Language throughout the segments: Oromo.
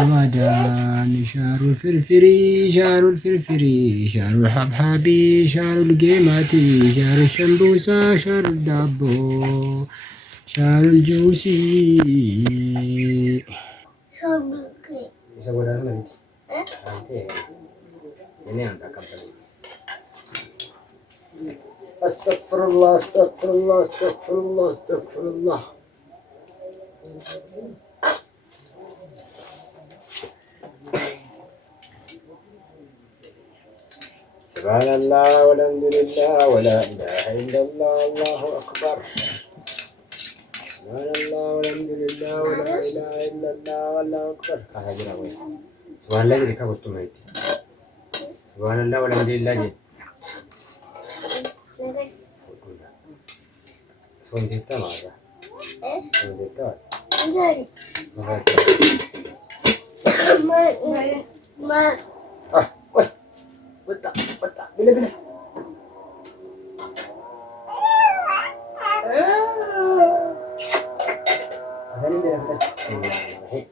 رمضان شهر الفرفر شهر الفرفر شهر الحبحب شهر القيمة شهر الشمبوسة شهر الدابو شهر الجوسي استغفر الله استغفر الله استغفر الله استغفر الله سبحان الله والحمد لله ولا إله إلا الله الله أكبر سبحان الله والحمد لله ولا إله إلا الله الله أكبر سبحان الله جل كبرت ميت سبحان الله والحمد لله جل سونتيتا ماذا سونتيتا ما وي بطا بطا بلا بلا هذا اللي بلا بسم الله الرحمن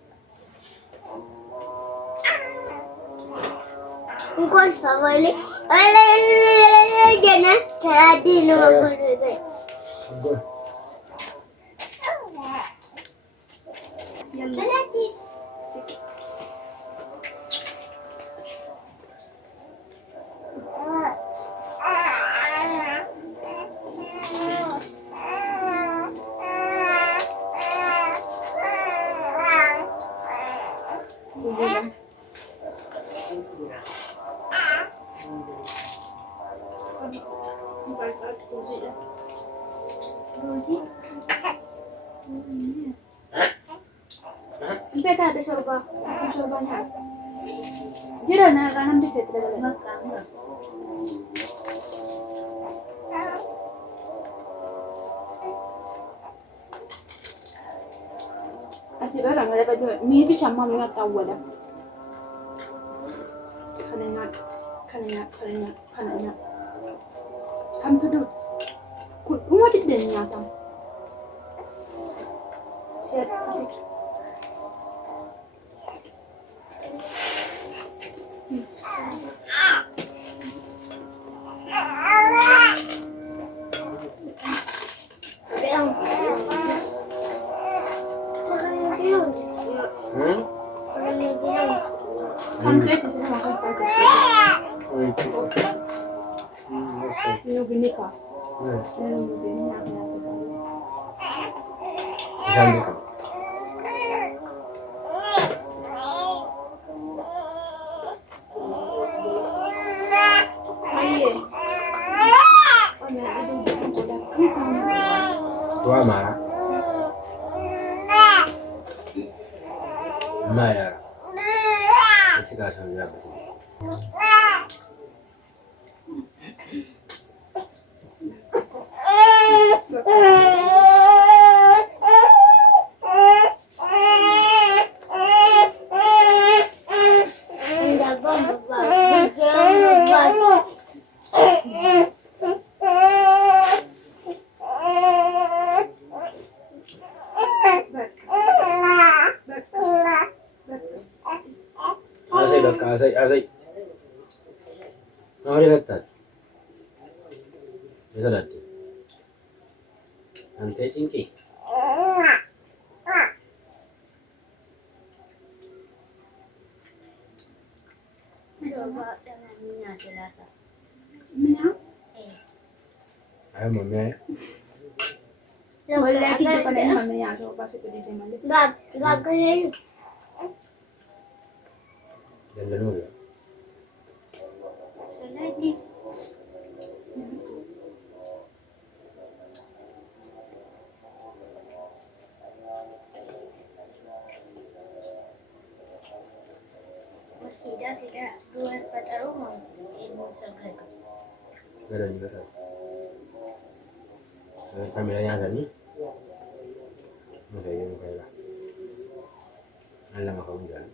نقول فوالي ولا جنة ترادين وقول ثلاثي Sampai tak ada shorbanya. Jira na kanam bisa tidak boleh. Asyik orang ada baju. Mie bisa mama nggak tahu ada. Kananya. Kamu tu dulu. Umur itu dia nyata. Siap, asik. Tua marah. Marah. Sekarang sudah betul. Asik. Mari kita. Kita lihat. Nanti cingki. Coba dengan minyak jelas. Minyak? Ayo mami. Boleh lagi juga dengan minyak. Coba sikit di sini. Gak kena. Dan dulu ya. Lagi. Sida 2-4 rumah ini segar. Ada juga kan. Kameranya ada nih. Masa ini kayak. Alam ako dyan.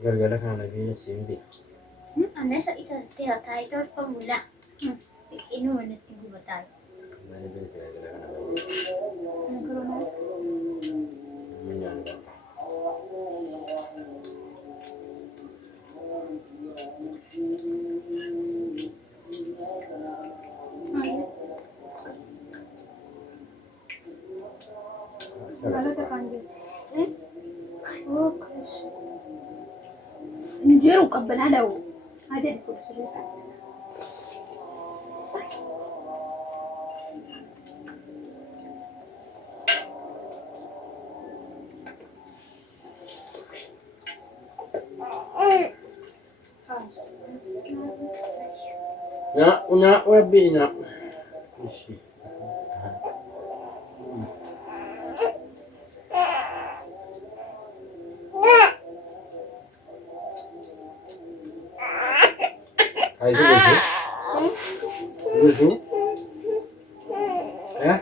Gara-gara kan lagi sini. Ana sa isa tayo pamula. Inuman na tigubatan. Mana beri saya kena Nagkaroon na. menyangka. Ada terpanggil. Oh, kasih. Injero kapan ada? Ada di kursi dekat. Nak wabi nak. Isi. Hai tu betul. Betul. Ya.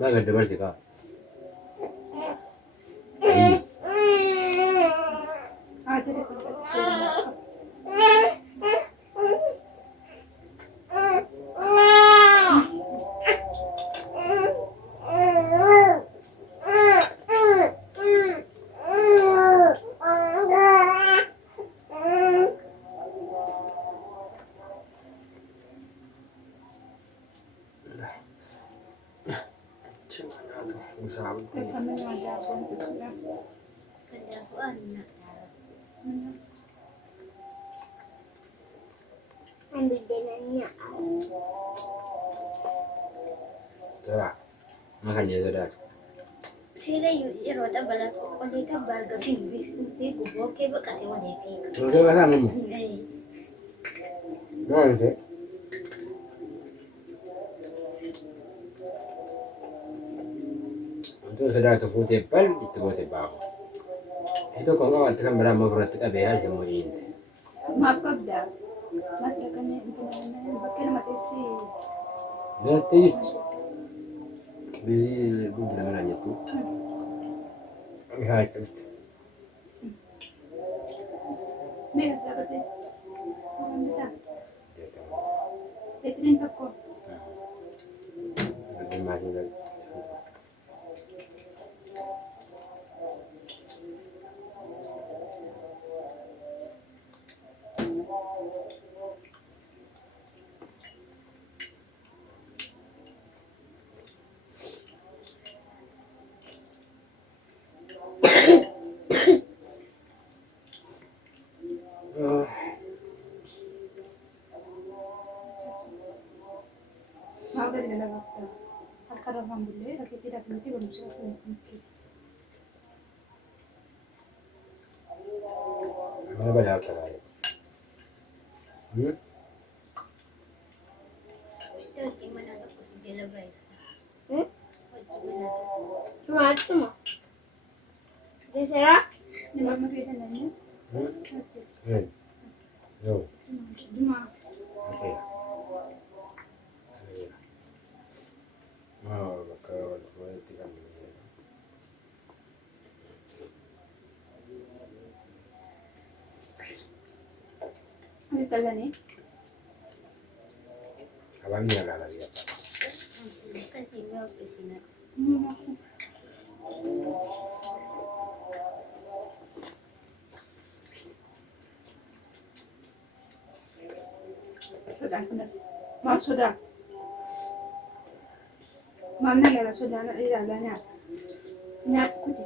Bagai debar sih kak. Ada di kursi. Usaha. Kami ada pun juga. Kada ko anak. Ang bigyan niya. Coba. Makan ya sudah. Sila yung irota bala ko. Ulit ang barga simbi. Hindi ko boke ba kasi ulit ka. Terus apa kamu? Ay. No sé. Itu sudah ke Futebal, itu Futebal. Itu kalau nggak tekan berapa berat kita bayar semua ini. Maaf kabda. Mas rekannya internalnya bakal mati sih. Nanti beli bukan namanya tuh. Ya itu. Mega berapa sih? Orang kita. Petrin toko. Lebih masih lagi. Mau dari dalam waktu. Akar orang boleh, tapi tidak nanti belum bisa mungkin. Mana banyak kali. Ito, gimana ako sa Jalabay. Cuma itu mah. Desera? Di mana masih ada nanya? Yo. Di mana? Oke. Oh, bakal boleh 3 menit. Ada kalian nih? Abangnya lah lagi apa? Kasi may opisina. Sudah, sudah. Mau sudah. Mana ya sudah nak ilalanya. Nyak kuti.